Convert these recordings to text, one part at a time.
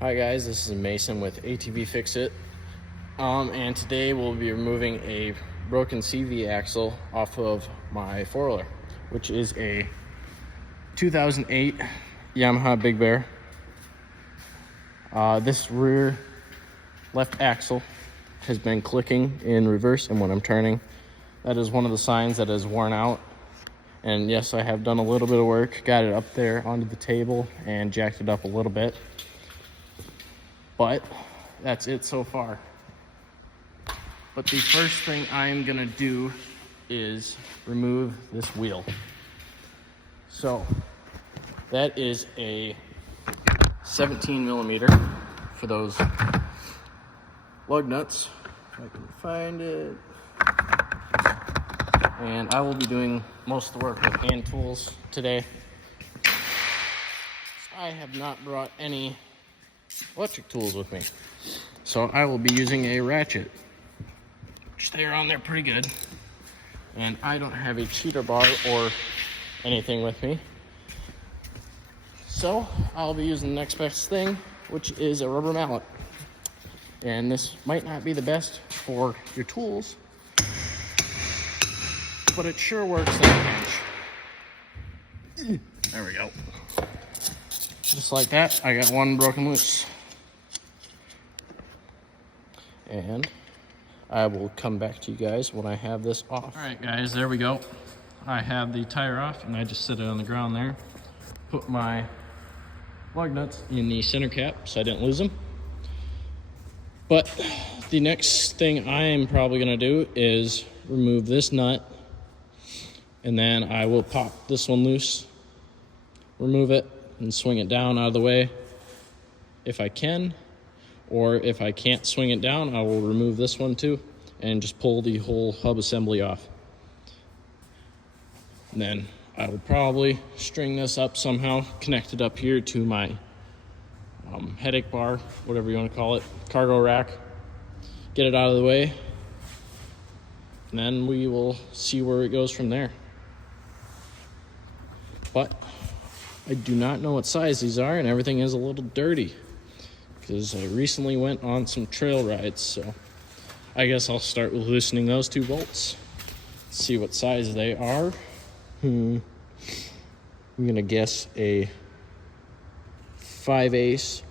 Hi guys, this is Mason with ATV Fix It, and today we'll be removing a broken CV axle off of my four-wheeler, which is a 2008 Yamaha Big Bear. This rear left axle has been clicking in reverse, and when I'm turning, that is one of the signs that is worn out. And yes, I have done a little bit of work, got it up there onto the table and jacked it up a little bit. But that's it so far. But the first thing I'm gonna do is remove this wheel. So that is a 17 millimeter for those lug nuts, if I can find it. And I will be doing most of the work with hand tools today. I have not brought any electric tools with me, so I will be using a ratchet, which they are on there pretty good, and I don't have a cheater bar or anything with me, so I'll be using the next best thing, which is a rubber mallet. And this might not be the best for your tools, but it sure works in a pinch. There we go. Just like that, I got one broken loose. And I will come back to you guys when I have this off. All right, guys, there we go. I have the tire off, and I just set it on the ground there. Put my lug nuts in the center cap so I didn't lose them. But the next thing I am probably gonna do is remove this nut, and then I will pop this one loose, remove it, and swing it down out of the way if I can, or if I can't swing it down, I will remove this one too and just pull the whole hub assembly off. And then I will probably string this up somehow, connect it up here to my headache bar, whatever you want to call it, cargo rack, get it out of the way, and then we will see where it goes from there. But I do not know what size these are, and everything is a little dirty because I recently went on some trail rides, so I guess I'll start with loosening those two bolts, see what size they are. I'm gonna guess a 5/8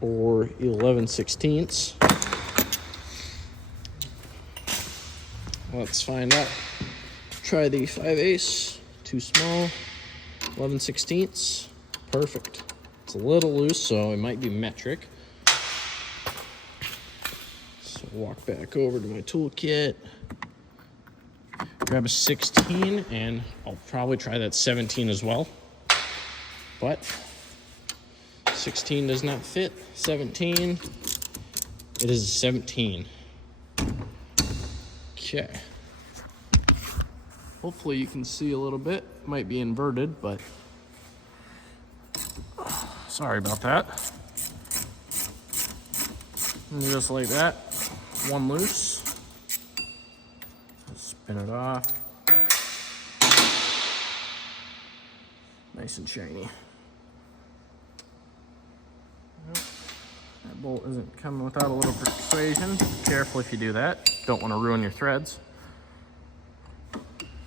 or 11/16. Let's find out. Try the 5/8, too small. 11/16, perfect. It's a little loose, so it might be metric. So walk back over to my toolkit, grab a 16, and I'll probably try that 17 as well. But 16 does not fit 17. It is a 17. Okay. Hopefully you can see a little bit. Might be inverted, but sorry about that. And just like that, one loose. Spin it off. Nice and shiny. That bolt isn't coming without a little persuasion. Be careful if you do that. Don't want to ruin your threads.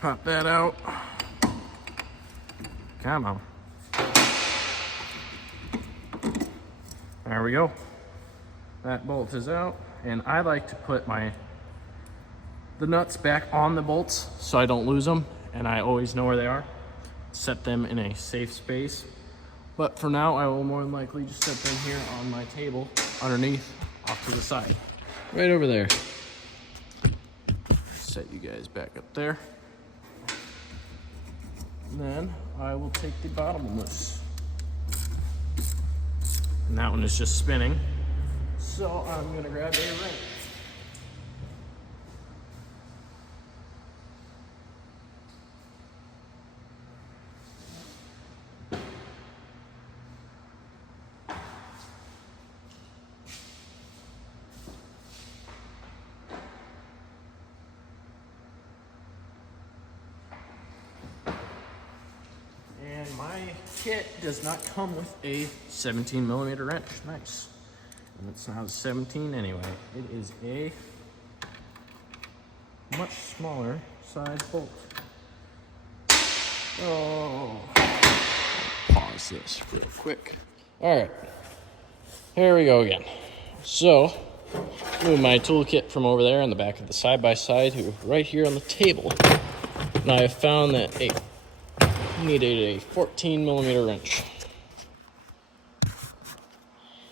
Pop that out. Come on. There we go. That bolt is out, and I like to put the nuts back on the bolts so I don't lose them, and I always know where they are. Set them in a safe space. But for now, I will more than likely just set them here on my table underneath, off to the side. Right over there. Set you guys back up there. And then I will take the bottom one loose. And that one is just spinning. So I'm gonna grab a wrench. And my my kit does not come with a 17 millimeter wrench. Nice. And it's not a 17 anyway. It is a much smaller size bolt. Oh, pause this real quick. All right, here we go again. So, move my toolkit from over there in the back of the side-by-side to right here on the table. Now I found that you needed a 14 millimeter wrench.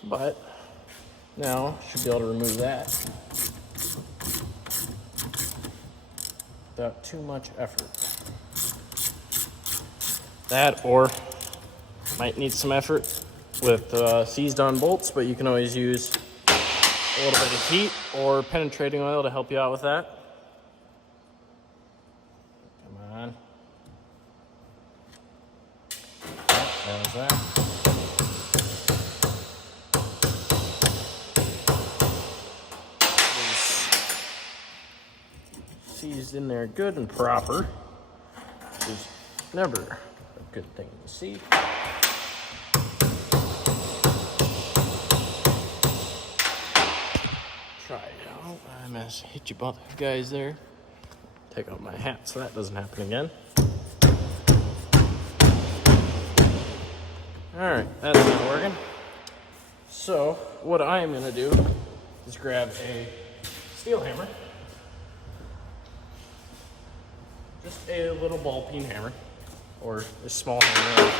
But now should be able to remove that without too much effort. That, or might need some effort with seized on bolts, but you can always use a little bit of heat or penetrating oil to help you out with that. Come on. Oh, there's that. Seized in there good and proper, which is never a good thing to see. Try it out. I must hit you both guys there. Take off my hat so that doesn't happen again. Alright, that's not working. So, what I am going to do is grab a steel hammer. Just a little ball peen hammer, or a small hammer.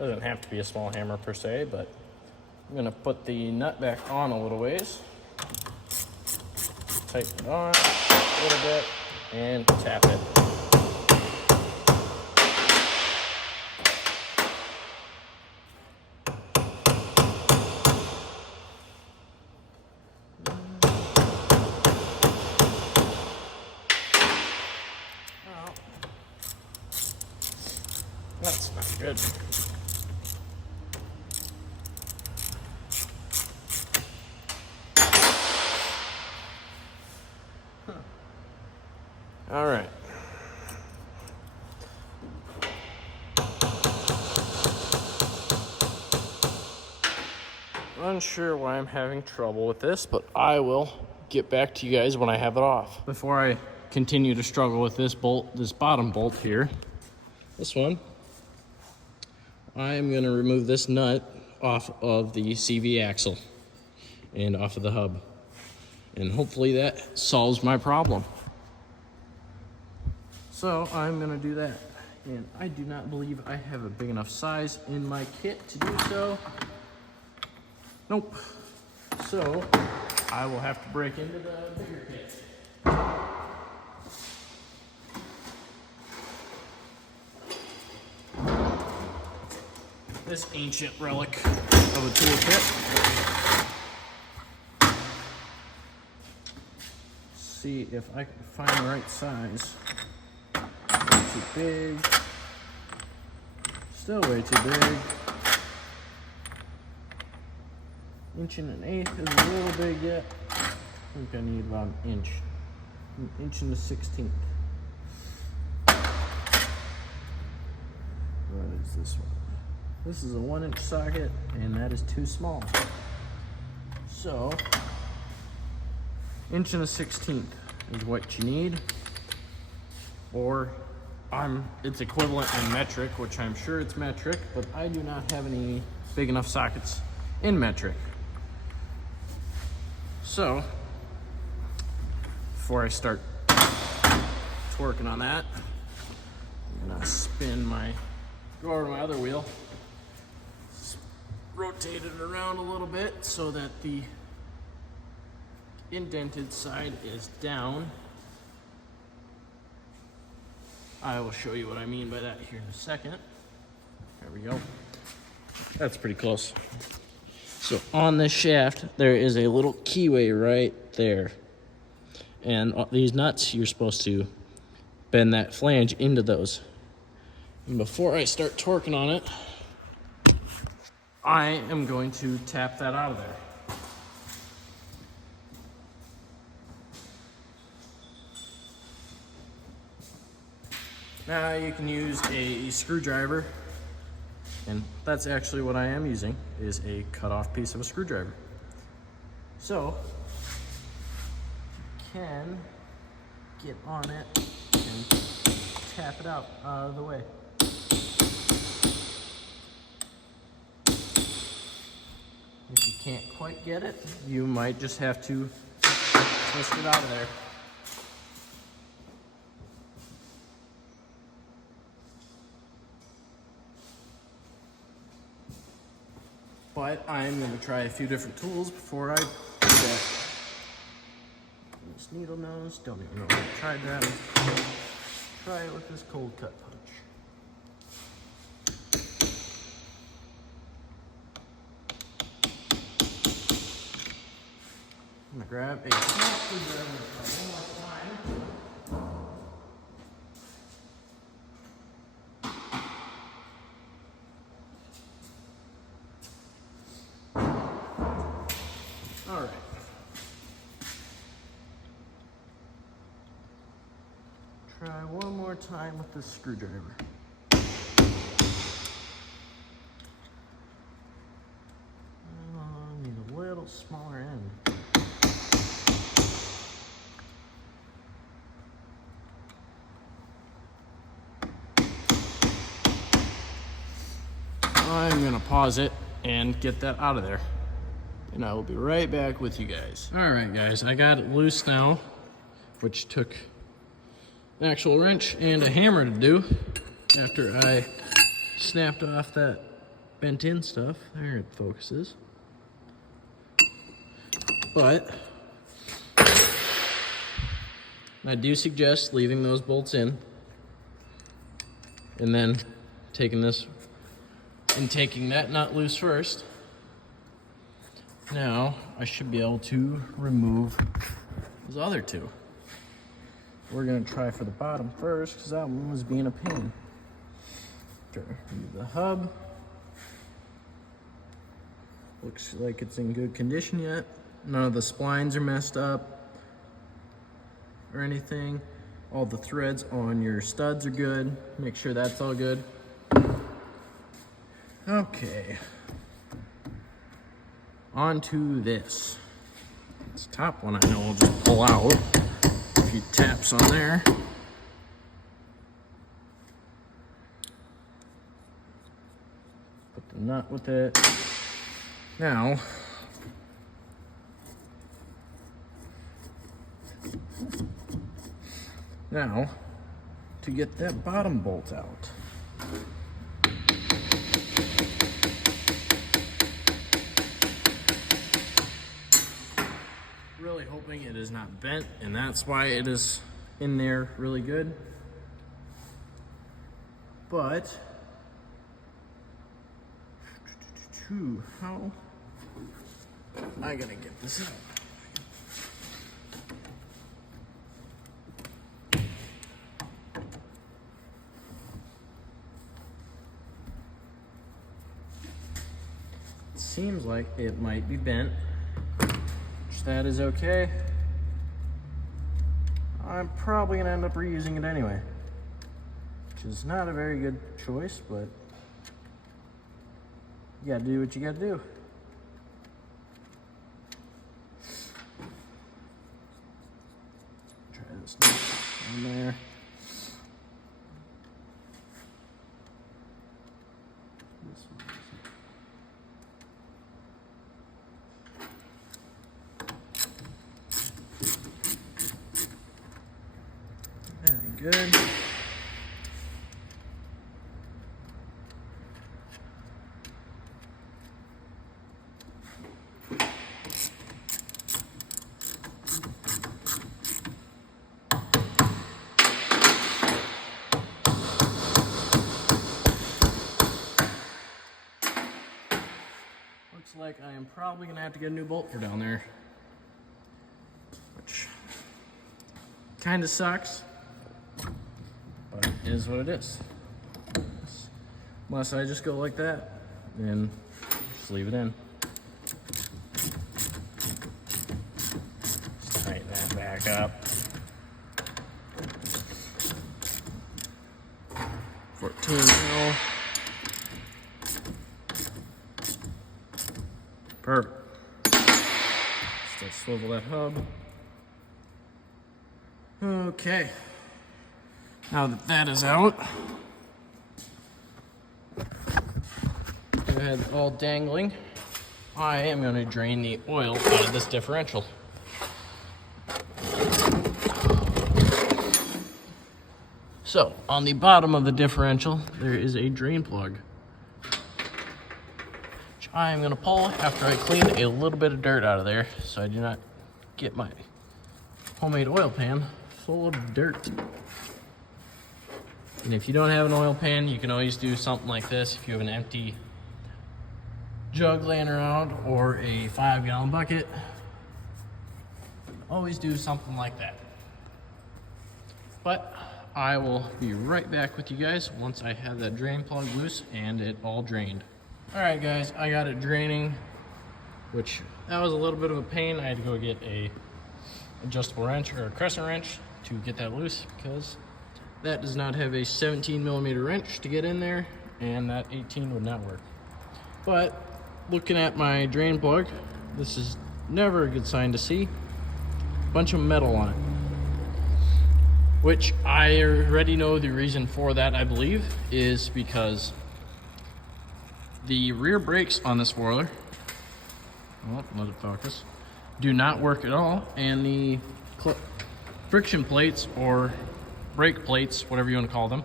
Doesn't have to be a small hammer per se, but I'm gonna put the nut back on a little ways, tighten it on a little bit, and tap it. That's not good. All right. Unsure why I'm having trouble with this, but I will get back to you guys when I have it off. Before I continue to struggle with this bolt, this bottom bolt here, this one, I am going to remove this nut off of the CV axle and off of the hub. And hopefully that solves my problem. So I'm going to do that. And I do not believe I have a big enough size in my kit to do so. Nope. So I will have to break into the bigger kit. This ancient relic of a toolkit. See if I can find the right size. Way too big. Still way too big. 1 1/8 is a little big yet. I think I need about an 1 1/16. What is this one? This is a 1-inch socket, and that is too small. So, 1 1/16 is what you need, or it's equivalent in metric, which I'm sure it's metric, but I do not have any big enough sockets in metric. So, before I start working on that, I'm gonna go over to my other wheel, rotate it around a little bit so that the indented side is down. I will show you what I mean by that here in a second. There we go. That's pretty close. So on this shaft, there is a little keyway right there. And these nuts, you're supposed to bend that flange into those. And before I start torquing on it, I am going to tap that out of there. Now you can use a screwdriver, and that's actually what I am using, is a cut-off piece of a screwdriver. So, you can get on it and tap it out of the way. If you can't quite get it, you might just have to twist it out of there. But I'm going to try a few different tools before I do that. This needle nose, don't even know if I tried that. Try it with this cold cut punch. I'm going to grab a small screwdriver one more time. All right. Try one more time with this screwdriver. I need a little smaller end. I'm gonna pause it and get that out of there. And I will be right back with you guys. All right, guys, I got it loose now, which took an actual wrench and a hammer to do after I snapped off that bent in stuff. There it focuses. But I do suggest leaving those bolts in and then taking this and taking that nut loose first. Now I should be able to remove those other two. We're gonna try for the bottom first because that one was being a pain. Remove the hub. Looks like it's in good condition yet. None of the splines are messed up or anything. All the threads on your studs are good. Make sure that's all good. Okay. On to this. This top one I know will just pull out. A few taps on there. Put the nut with it. Now, to get that bottom bolt out. Really hoping it is not bent, and that's why it is in there really good. But, how am I gonna get this out? Seems like it might be bent, which that is okay. I'm probably gonna end up reusing it anyway, which is not a very good choice, but you gotta do what you gotta do. Try this on there. This one. Very good. Looks like I am probably gonna have to get a new bolt for down there, which kind of sucks. But it is what it is. Unless I just go like that and just leave it in. Just tighten that back up. 18 mil. Perfect. Still swivel that hub. Okay. Now that that is out, go ahead, all dangling. I am going to drain the oil out of this differential. So, on the bottom of the differential, there is a drain plug, which I am going to pull after I clean a little bit of dirt out of there so I do not get my homemade oil pan full of dirt. And if you don't have an oil pan, you can always do something like this. If you have an empty jug laying around or a 5-gallon bucket, always do something like that. But I will be right back with you guys once I have that drain plug loose and it all drained. All right, guys, I got it draining, which that was a little bit of a pain. I had to go get a adjustable wrench or a crescent wrench to get that loose because that does not have a 17mm wrench to get in there, and that 18 would not work. But looking at my drain plug, this is never a good sign to see. Bunch of metal on it, which I already know the reason for that, I believe, is because the rear brakes on this spoiler, oh, let it focus, do not work at all, and the friction plates or brake plates, whatever you want to call them,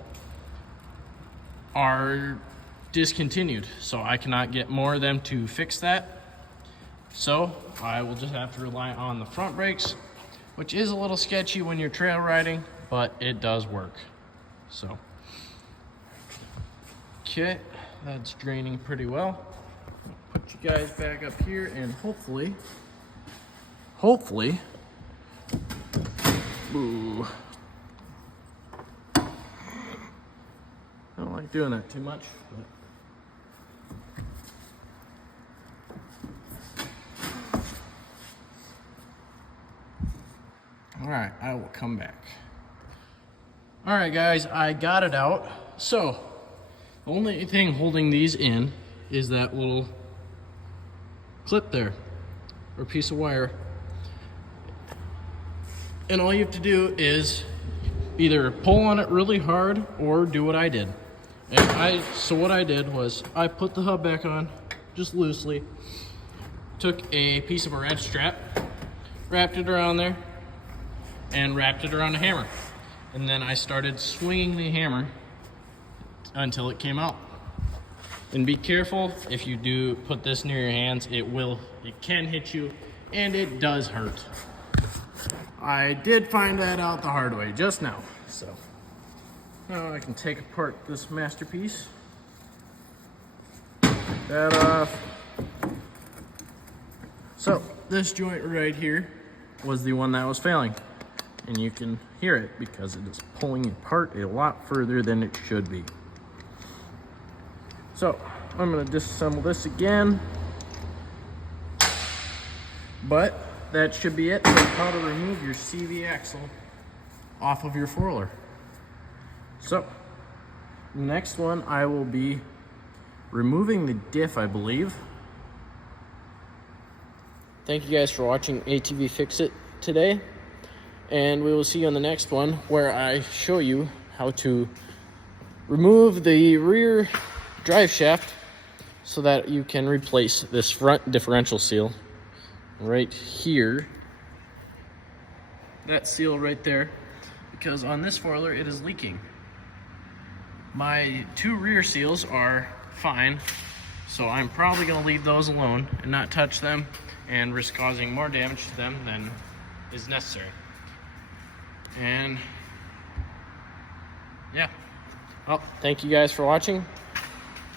are discontinued. So I cannot get more of them to fix that. So I will just have to rely on the front brakes, which is a little sketchy when you're trail riding, but it does work. So, okay, that's draining pretty well. I'll put you guys back up here and hopefully, ooh, I don't like doing that too much, but all right, I will come back. All right, guys, I got it out. So the only thing holding these in is that little clip there, or piece of wire. And all you have to do is either pull on it really hard or do what I did. And so what I did was I put the hub back on just loosely, took a piece of a wrench strap, wrapped it around there, and wrapped it around the hammer. And then I started swinging the hammer until it came out. And be careful, if you do put this near your hands, it can hit you, and it does hurt. I did find that out the hard way just now, so. Now I can take apart this masterpiece. Take that off. So this joint right here was the one that was failing. And you can hear it because it is pulling apart a lot further than it should be. So I'm gonna disassemble this again. But that should be it for how to remove your CV axle off of your four-wheeler. So, next one I will be removing the diff, I believe. Thank you guys for watching ATV Fix It today. And we will see you on the next one where I show you how to remove the rear drive shaft so that you can replace this front differential seal right here. That seal right there, because on this four-wheeler it is leaking. My two rear seals are fine, so I'm probably going to leave those alone and not touch them and risk causing more damage to them than is necessary. And yeah, well, thank you guys for watching.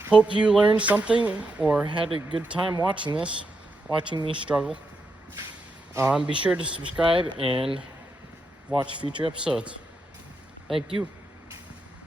Hope you learned something or had a good time watching me struggle. Be sure to subscribe and watch future episodes. Thank you.